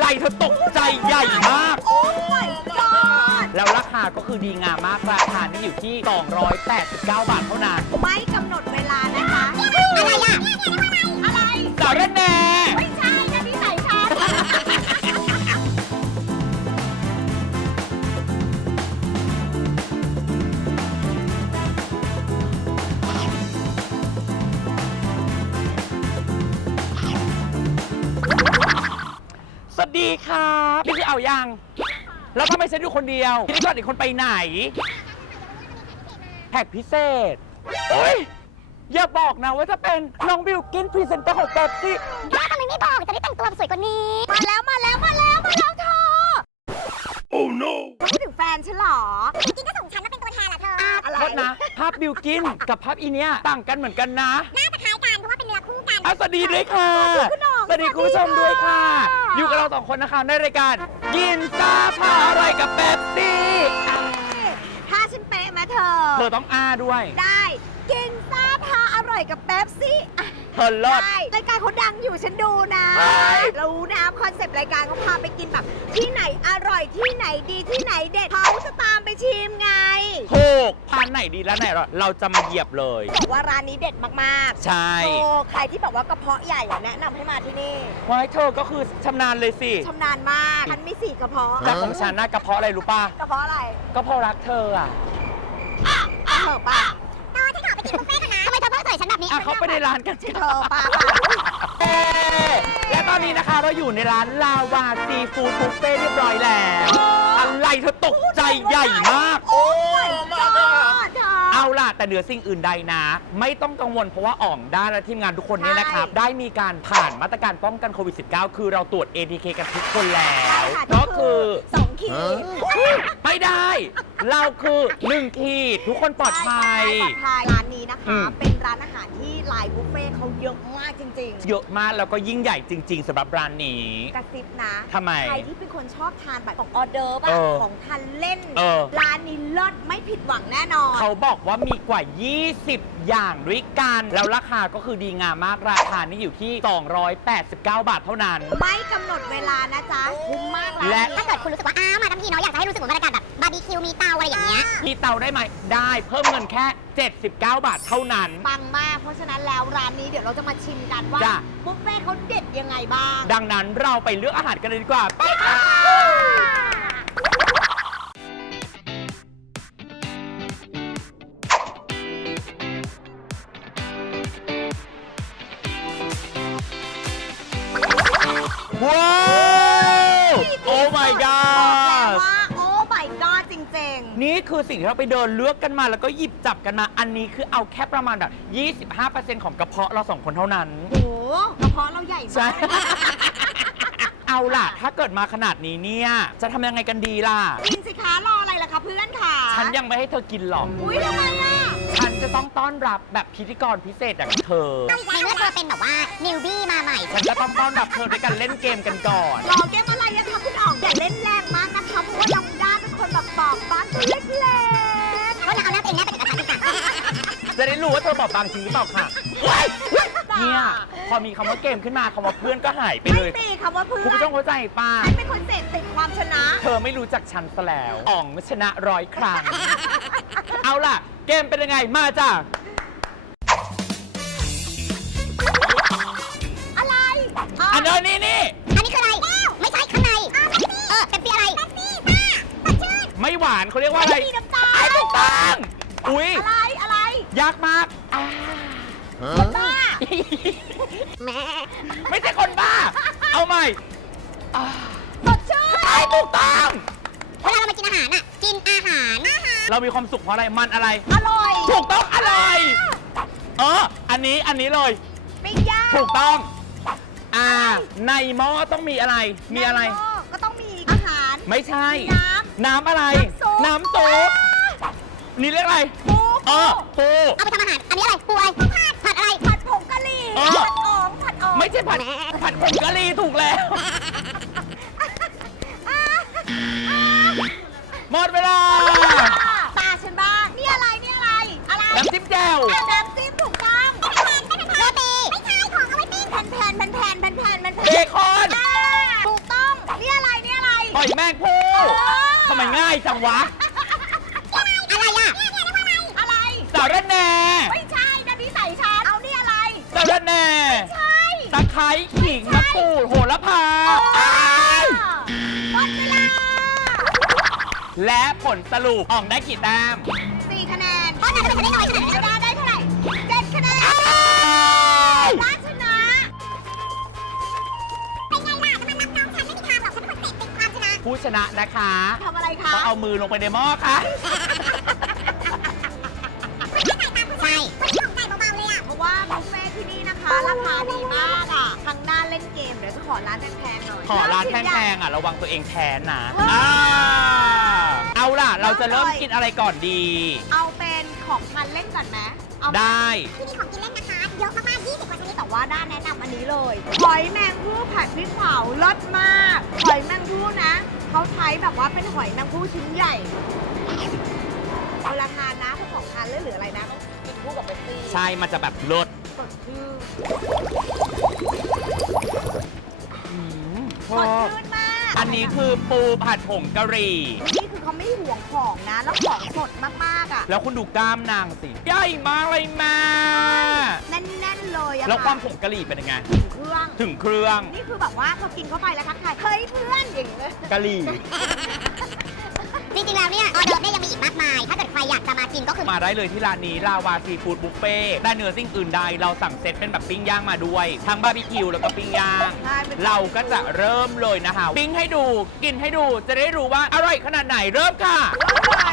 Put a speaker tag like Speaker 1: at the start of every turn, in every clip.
Speaker 1: อะไรเธอตกใจใหญ่มาก
Speaker 2: โอ้ my god
Speaker 1: แล้วราคาก็คือดีงามมากราคานี่อยู่ที่ 289 บาทเท่านั้น
Speaker 2: ไม่กำหนดเวลานะคะ อะไรอ่ะ อะไร
Speaker 1: สารแหน่
Speaker 2: ไม่ใช่นะนิสัยฉัน
Speaker 1: สวัสดีครับนี่คือเอายัง แล้วทำไมฉันอยู่คนเดียวพี่ก่อนอีกคนไปไหนแท็กพิเศษโอ้ยอย่าบอกนะว่าจะเป็นน้องบิวกินพรีเซนเตอร์ของเป๊ปซี่
Speaker 3: ย่าทำไมไม่บอกจะได้แต่งตัวสวยกว่านี้
Speaker 2: มาแล้วเธอ
Speaker 1: Oh no
Speaker 2: พูดถึงแฟนฉันเหรอ
Speaker 3: จริงๆก็ส่งฉันมาเป็นตัวแทนแหละเธอ
Speaker 2: อะไร
Speaker 1: โทษนะ ภาพบิวกินกับภาพอีเนี้ยต่างกันเหมือนกันนะ
Speaker 3: น่าจะคล้ายกันเพราะว่าเป็นเนื้อคู่กัน
Speaker 1: สวัสดีด้วยค่ะ
Speaker 2: คุณหน่อง
Speaker 1: สวัสดีคุณผู้ชมด้วยค่ะ อยู่กับเราสองคนนะคะในรายการกินซาพาอร่อยกับเป๊ปซี่
Speaker 2: ถ้าฉันเป๊ะไหมเธอ
Speaker 1: เธอต้องอ้าด้วย
Speaker 2: ได้ กินซ่าพาอร่อยกับเป๊ปซี่อ่ะ
Speaker 1: เธอเลิศ
Speaker 2: ได้รายการเขาดังอยู่ฉันดูนะ
Speaker 1: เฮ้ย
Speaker 2: รู้นะคอนเซปต์รายการเขาพาไปกินแบบ ที่ไหนอร่อยที่ไหนดีที่ไหนเด็ดเขาจะตามไปชิมไง
Speaker 1: ถูกพานไหนดีแล้วไหนเราจะมาเหยียบเลย
Speaker 2: บอกว่าร้านนี้เด็ดมาก
Speaker 1: ใช่
Speaker 2: ๆโอ้ใครที่บอกว่ากระเพาะใหญ่อะแนะนำให้มาที่นี่
Speaker 1: ไว้เธอก็คือชำนาญเลยสิ
Speaker 2: ชำนาญมากฉันมี4กระเพาะ
Speaker 1: แต่ของฉันน่ากระเพาะอะไรรู้ป่ะ
Speaker 2: กระเพาะอะไร
Speaker 1: ก็เพราะรักเธออ่ะ
Speaker 2: เธอป่ะ
Speaker 3: เธอฉันขอไปกินบุฟเฟ่ต์กันนะทำไมเธอเพิ่งใส่ฉันแบบนี้
Speaker 1: อ่ะเขาไปในร้านกัน
Speaker 2: เธอป่ะ
Speaker 1: เอ๊ะและตอนนี้นะคะเราอยู่ในร้านลาวาซีฟู้ดบุฟเฟ่เรียบร้อยแล้วอะไรเธอตกใจใหญ่มาก
Speaker 2: โอ้ยยอดเธอ
Speaker 1: เอาล่ะแต่เหนือสิ่งอื่นใดนะ ไม่ต้องกังวลเพราะว่าอ่องด้านและทีมงานทุกคนเนี่ยนะครับ
Speaker 2: ใช่
Speaker 1: ได้มีการผ่านมาตรการป้องกันโควิด -19 คือเราตรวจ ATK กันทุกคนแล้
Speaker 2: ใช่
Speaker 1: ว
Speaker 2: ค่ะ
Speaker 1: ก็คือ
Speaker 2: 2 ขีด
Speaker 1: ไม่ได้ เราคือ1ขีดทุกคนปลอดภัย
Speaker 2: ปลอดภัยร้านนี้นะคะ
Speaker 1: อืม
Speaker 2: เป็นร้านอาหารที่ไลน์บุฟเฟ่ต์เขาเยอะมากจริง
Speaker 1: เยอะมากแล้วก็ยิ่งใหญ่จริง ๆสำหรับร้านนี้
Speaker 2: ๆ กระซิบนะ
Speaker 1: ทำไม
Speaker 2: ใครที่เป็นคนชอบทานแบบของออเดอร์ป่ะ
Speaker 1: เออ
Speaker 2: ของทานเล่น
Speaker 1: เออ
Speaker 2: ร้านนี้เลิศไม่ผิดหวังแน่นอน
Speaker 1: เขาบอกว่ามีกว่า 20 อย่างด้วยกัน แล้วราคาก็คือดีงามมากราคานี่อยู่ที่ 289 บาทเท่านั้น
Speaker 2: ไม่กำหนดเวลานะจ๊ะ คุ้มมากร้าน
Speaker 1: และ
Speaker 2: นี้
Speaker 3: ถ้าเกิดคุณรู้สึกว่ามาทั้งทีเนาะอยากจะให้รู้สึกเหมือนบรรยากาศแบบบาร์บีคิวมีเตาอะไรอย่างเงี้ย
Speaker 1: มีเตาได้ไหมได้เพิ่มเงินแค่ 79 บาทเท่านั้น
Speaker 2: ปังมาก เพราะฉะนั้นแล้วร้านนี้เดี๋ยวเราจะมาชิมกันว่า
Speaker 1: จ้ะ
Speaker 2: บุฟเฟ่ต์เขาเด็ดยังไงบ้าง
Speaker 1: ดังนั้นเราไปเลือกอาหารกันเลยดีกว่า ไปค่ะ ว้าว โอ้ my
Speaker 2: บอกแล้ว
Speaker 1: god
Speaker 2: ว่าโอ้ my god จริง
Speaker 1: นี่คือสิ่งที่เราไปเดินเลือกกันมาแล้วก็หยิบจับกันมา อันนี้คือเอาแค่ประมาณแบบ 25% ของกระเพาะเราสองคนเท่านั้น
Speaker 2: ๆ โอ้โหกระเพาะเราใหญ่
Speaker 1: ใช่
Speaker 2: มาก
Speaker 1: เอาล่ะ ถ้าเกิดมาขนาดนี้เนี่ย จะทำยังไงกันดีล่ะ
Speaker 2: กินสิคะรออะไรล่ะคะเพื่อนค่ะ
Speaker 1: ฉันยังไม่ให้เธอกินหรอก
Speaker 2: อุ้ยทำไมอ่ะ
Speaker 1: ฉันจะต้องต้อนรับแบบพิธีกรพิเศษอย่างเธอ
Speaker 3: ในเมื่อเธอเป็นแบบว่านิวบี้มาใหม่
Speaker 1: ฉันจะต้องต้อนรับเธอด้วยการเล่นเกมกันก่อน
Speaker 2: รอเกมอะไรอะคะคุณอ๋องอย่าเล่นแรงมากนะคะเพราะว่าน้องด้าเป็นคนแบบบอกบ้านตัวเล็ก
Speaker 3: เขาเอาหน้าตัวเองหน้าเป็นกระทะดีกว่า
Speaker 1: จะได้รู้ว่าเธอบอกบางจริงหรือเปล่าค่ะเว้ยเว้ย
Speaker 2: ๆ
Speaker 1: เนี่ย พอมีคำว่าเกมขึ้นมาคำว่าเพื่อนก็หายไป
Speaker 2: ไม่
Speaker 1: เลย
Speaker 2: มีคำว่าเพื่อน
Speaker 1: คุณผู้ชมเข้าใจป่ะ
Speaker 2: ฉันเป็นคนเสพติดความชนะ
Speaker 1: เธอไม่รู้จักฉันซะแล้ว อ่องชนะ100 ครั้ง เอาล่ะ เกมเป็นยังไง มาจ้ะ
Speaker 2: อะไร
Speaker 1: อันนี้นี่
Speaker 3: อันนี้คืออะไร ไม่ใช่ข้างในเป็นสีอะไรเป็นสีซ่าสดชื่น
Speaker 1: ไม่หวานเขาเรียกว่าอะไร
Speaker 2: มีน้ำตาล
Speaker 1: ไอ้ถูกต้องอุ้ย
Speaker 2: อะไร
Speaker 1: ยากมากอ่า
Speaker 2: คนบ้า
Speaker 3: แม่
Speaker 1: ไม่ใช่คนบ้า เอาใหม่อ่า
Speaker 2: สดชื่น
Speaker 1: ไอ้ถูกต้อง
Speaker 3: เวลาเรามากินอาหารกินอาหาร
Speaker 1: เรามีความสุขเพราะอะไร มันอะไร
Speaker 2: อร่อย
Speaker 1: ถูกต้องอร่อยอันนี้เลย
Speaker 2: ปิ้งย่าง
Speaker 1: ถูกต้อง ในหม้อต้องมีอะไร มีอะไร
Speaker 2: ในหม้ก็ต้องมีอาหาร
Speaker 1: ไม่ใช่
Speaker 2: น้
Speaker 1: น้ำอะไร
Speaker 2: น้ำซุป
Speaker 1: น้ำซุปนี่เรียกอะไร
Speaker 2: ปู
Speaker 1: ปู
Speaker 3: เอาไปทำอาหาร อันนี้อะไรปูอะไรผัดอะไร
Speaker 2: ผัดผงกะหรี่
Speaker 1: เออ
Speaker 2: ผัดอ๋อง
Speaker 1: ไม่ใช่ผัดผงกะหรี่ถูกแล้ว หมดเวลา
Speaker 2: ตาฉันบ้าง นี่อะไร อะไร
Speaker 1: น้ำจิ้มแจ่ว
Speaker 2: น้ำจิ้มถูกต้อง
Speaker 3: โรตีไม่ใช่ของเอาไว้ปิ้ง
Speaker 2: แผ่น
Speaker 1: เบคอน
Speaker 2: ถูกต้อง น
Speaker 1: มันง่ายจังวะ
Speaker 3: อะไรอ่ะ
Speaker 2: อะไร
Speaker 1: สารแหน่
Speaker 2: ไม่ใช่นะพี่ใส่ฉันเอานี่อะไร
Speaker 1: สารแหน่
Speaker 2: ใช่
Speaker 1: ตะไคร้ขิงมะกรูดโหระพา
Speaker 2: หมดเวลา
Speaker 1: และผลสรุปออกได้กี่แต้ม
Speaker 2: 4 คะแนน
Speaker 3: เพราะนายทำไมฉันได้น้อยขนาดนี้
Speaker 2: ได้เท่าไหร่7 คะแนนราชนะ
Speaker 3: เป็นไงล่ะจะมานับน้องฉันไม่มีทางหรอกฉันเป็นคนเสพติดความชนะ
Speaker 1: ผู้ชนะนะคะ
Speaker 2: ทำอะไรคะ
Speaker 1: ต้องเอามือลงไปในหม้อค่ะ
Speaker 3: ใช่วันนี้ของใจเบาๆเลยอ่ะ
Speaker 2: เพราะว่าบุฟเฟ่ที่นี่นะคะ ราคาดีมากอ่ะครั้งหน้าเล่นเกมเดี๋ยวจะขอร้านแพงๆหน่อย
Speaker 1: ขอร้านแพงๆอ่ะระวังตัวเองแทนนะเอาล่ะ เราจะเริ่มกินอะไรก่อนดี
Speaker 2: เอาเป็นของทานเล่นก่อนไหมเอาไหม
Speaker 1: ได้
Speaker 3: ที่นี่ของกินเล่นนะคะเยอะมากๆ20กว่าชนิด
Speaker 2: แต่ว่าด้านแนะนำอันนี้เลยหอยแมงผู้ผัดพริกเผารสมากหอยแมงผู้นะเขาใช้แบบว่าเป็นหอยแมงผู้ชิ้นใหญ่เวลาทานนะพวกของทานเล่นหรืออะไรนะต้องกินคู่กับเบปซี่
Speaker 1: ใช่ มันจะแบบรส
Speaker 2: สดชื่น
Speaker 1: ช
Speaker 2: ส
Speaker 1: อ
Speaker 2: ด
Speaker 1: บ
Speaker 2: ชื่นมาก
Speaker 1: อันนี้คือปูผัดผงกะหรี่
Speaker 2: นี่คือเขาไม่ห่วงของนะ แล้วของสดมากๆอ่ะ
Speaker 1: แล้วคุณดูกล้ามนางสิ ใหญ่มากเลยแม่
Speaker 2: แน่นๆเลยอะ
Speaker 1: แล้วความ
Speaker 2: ค่ะ
Speaker 1: ผงกะหรี่เป็นยังไง
Speaker 2: ถึงเครื่อง
Speaker 1: ถึงเครื่อง
Speaker 2: นี่คือแบบว่าพอกินเข้าไปแล้วทักทายเฮ้ยเพื่อนอย่างเงี้ย
Speaker 1: กะหรี่
Speaker 3: จริงๆแล้วเนี่ยออเดิร์ฟเนี่ยยังมีอีกมากมาย ถ้าเกิดใครอยากจะมากินก็คือ
Speaker 1: มาได้เลยที่ร้านนี้ลาวาซีฟู้ดบุฟเฟ่ได้เนื้อสิ่งอื่นใด เราสั่งเซตเป็นแบบปิ้งย่างมาด้วย ทั้งบาร์บีคิวแล้วก็ปิ้งย่าง
Speaker 2: ใช่เป็น
Speaker 1: เราก็จะเริ่มเลยนะคะ ปิ้งให้ดูกินให้ดูจะได้รู้ว่าอร่อยขนาดไหนเริ่มค่ะ
Speaker 2: เริ่มเลย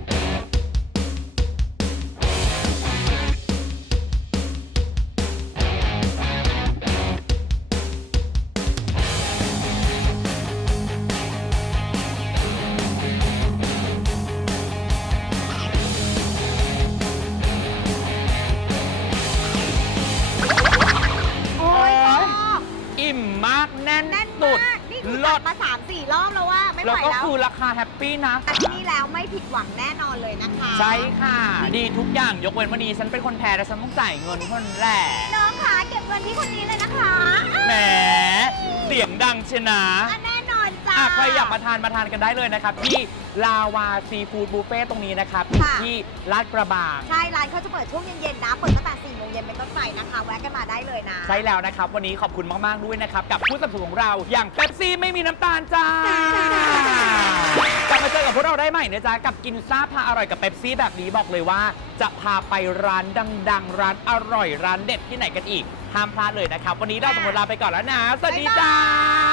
Speaker 2: โอ้ยชอบ
Speaker 1: อิ่มมากแน่น
Speaker 2: แน่น
Speaker 1: สุด
Speaker 2: มากนี่คือ
Speaker 1: ร
Speaker 2: ตั
Speaker 1: ส
Speaker 2: ดมา 3-4 รอบแล้วว่าไม่ไห
Speaker 1: แล้ว
Speaker 2: ว
Speaker 1: ก็
Speaker 2: แล้ว
Speaker 1: คือราคาแฮปปี้นะ
Speaker 2: อันนี้แล้วไม่ผิดหวังแน่นอนเลยนะคะ
Speaker 1: ใช่ค่ะ ดีทุกอย่างยกเว้นวันนี้ฉันเป็นคนแพ้และฉันต้องจ่ายเงินคนแหละ
Speaker 2: น้องคะเก็บเงินที่คนนี้เลยนะคะ
Speaker 1: แหมเสียงดังเชยวนะ
Speaker 2: อ่ะแน่นอนจ้า
Speaker 1: ใครอยากมาทานกันได้เลยนะครับ ที่ลาวาซีฟู้ดบุฟเฟ่ตรงนี้นะครับอยู่
Speaker 2: ค่ะ
Speaker 1: ที่ลาดกระบัง
Speaker 2: ใช่ร้านเขาจะเปิดช่วงเย็นๆนะ เปิดตั้งแต่4 โมงเย็นเป็นต้นไปนะคะ แวะกันมาได้เลยนะ
Speaker 1: ใช่แล้วนะครับ วันนี้ขอบคุณมาก ๆ ด้วยนะครับ กับผู้สนับสนุนของเราอย่างเป๊ปซี่ไม่มีน้ำตาลจ้ากลับมาเจอกับพวกเราได้ใหม่นะจ๊ะ กับกินซ่าพาอร่อยกับเป๊ปซี่แบบนี้บอกเลยว่า จะพาไปร้านดัง ๆ ร้านอร่อยร้านเด็ดที่ไหนกันอีกห้ามพลาดเลยนะครับ วันนี้เราสองคนลาไปก่อนแล้วนะ สวัสดีจ้า